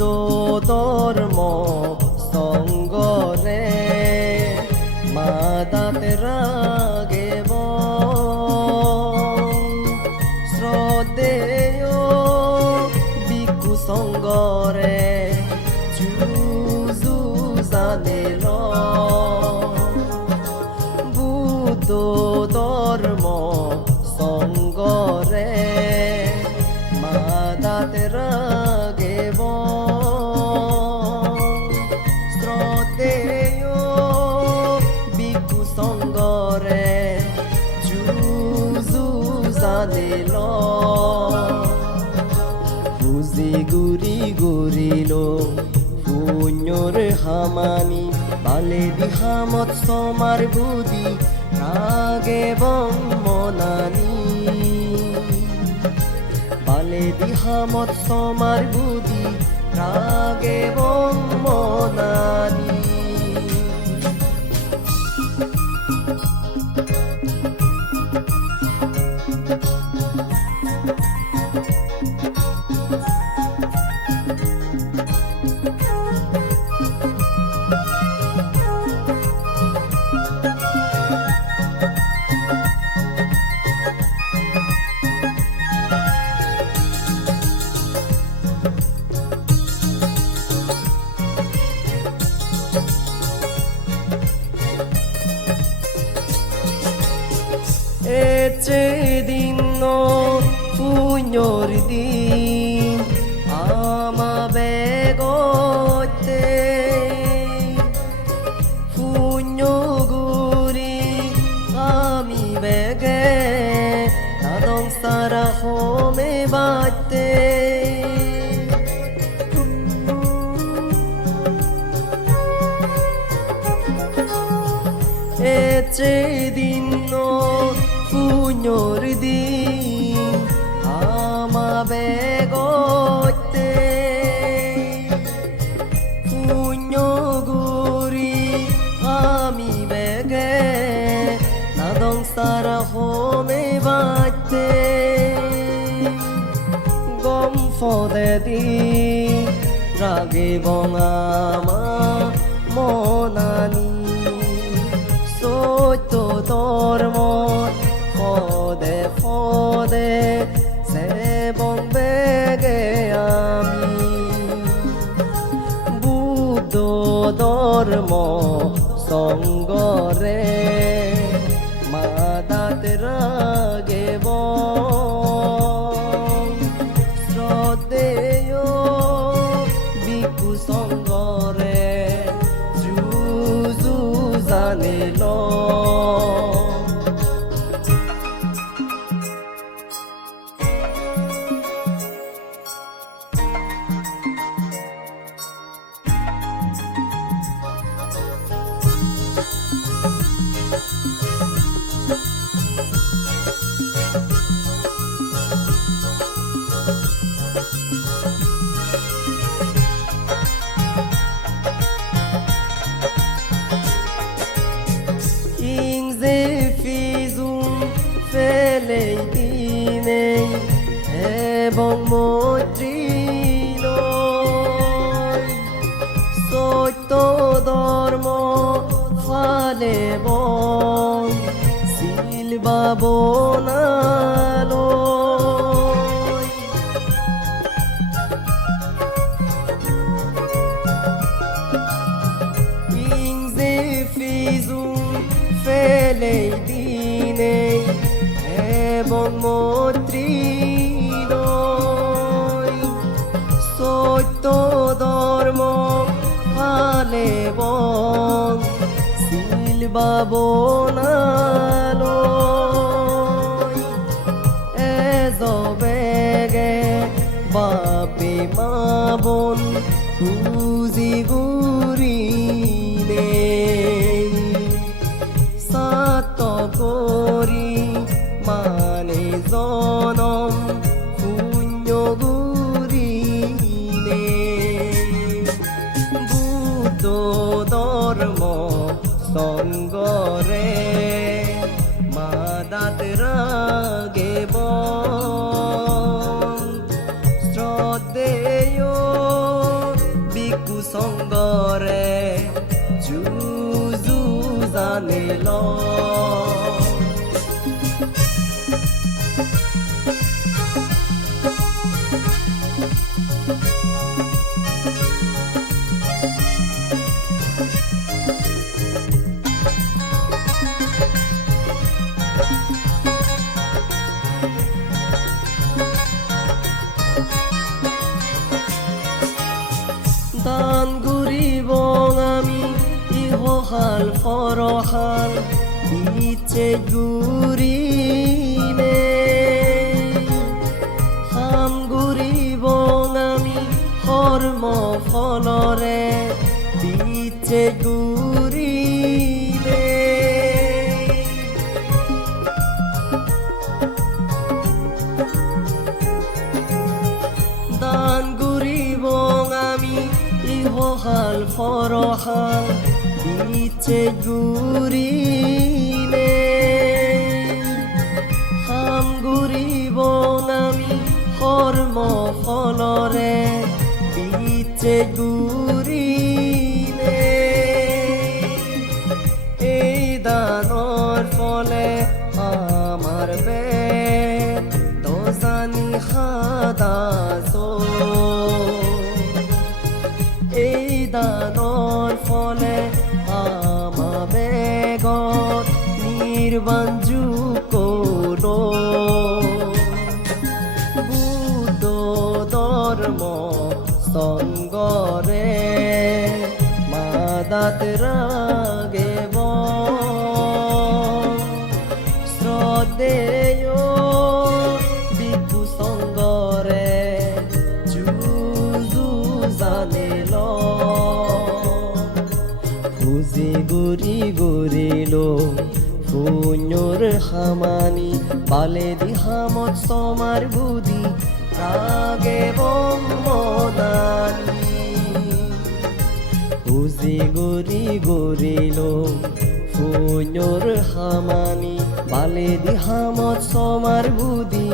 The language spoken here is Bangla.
ধর্ম সঙ্গরে মাদাতে রাগেব শ্রদ্ধেয় বিকু সঙ্গরে জুজু জানেল বুদ্ধ ধর্ম সঙ্গরে মাদাতে রাগেব শ্রদ্ধেয় বিকু সঙ্গরে জুজু জানিল বুজি গুরি গুরিল পুণ্যর হামানি বালে দিহামত সমার বুদি রাগেব মনানি বালে দিহামত সমার বুদি রাগেব মনানি দিন পুণ্যর দিন আমা বেগতে পুণ্য গুরি আমি বেগে তাদং সারা হোমে বাতে দিন পুণ্যর দিন আমা বেগতে পুণ্য গুরি আমি বেগে নাদং সারা হোমে বাতে গম ফদে দি রাগে বঙামা মনানি সত্য ধর্ম ফদে ফদে সেবং বেগে আমি বুদ্ধ ধর্ম সঙ্গরে মাদাতে রাগেব শ্রদ্ধেয় বিকু সঙ্গরে জুজু জানিল এবং মৈত্রী সত্য ধর্ম ফালে শিল বাবনালো ইংজে ফিজুন ফেলে দিনে এবং মৈত্রী সত্য ধর্ম ফালে শিল বাবনালো এজবেগে বাপে মা বোন বুজি গুরি সাত করি মানে জনম পুণ্য গুরি বুদ্ধ ধর্ম সঙ্গরে মাদাত রাগেব শ্রদ্ধেয় songore juju zanelo দান ঘুরিব আমি ইহহাল ফরহাল বিচে ঘুরিলে হাম ঘুরিব আমি কর্ম ফলরে বিচে ঘুরিলে দান ঘুরিব আমি ইহহাল ফরহাল বিচে ঘুরিলে হাম ঘুরিব আমি কর্ম ফলরে বিচে ঘুরিলে এই দানৰ ফলে আমার বেদ দজানি খাদাস এই দানৰ ফলে আমা বেগত নিৰ্বাণ যুকল বুদ্ধ ধৰ্ম সংগৰে মাদাত ৰাগেব শ্ৰদ্ধেয় বিকু সংগৰে যুজু জানিল খুজি গুৰি গুৰিলো পুণ্যৰ সামানি পালে দিহামত সমাৰ বুদ্ধি ৰাগে বমনানি খুজি গুৰি গুৰিলো পুণ্যৰ সামানি পালে দিহামত সমাৰ বুদ্ধি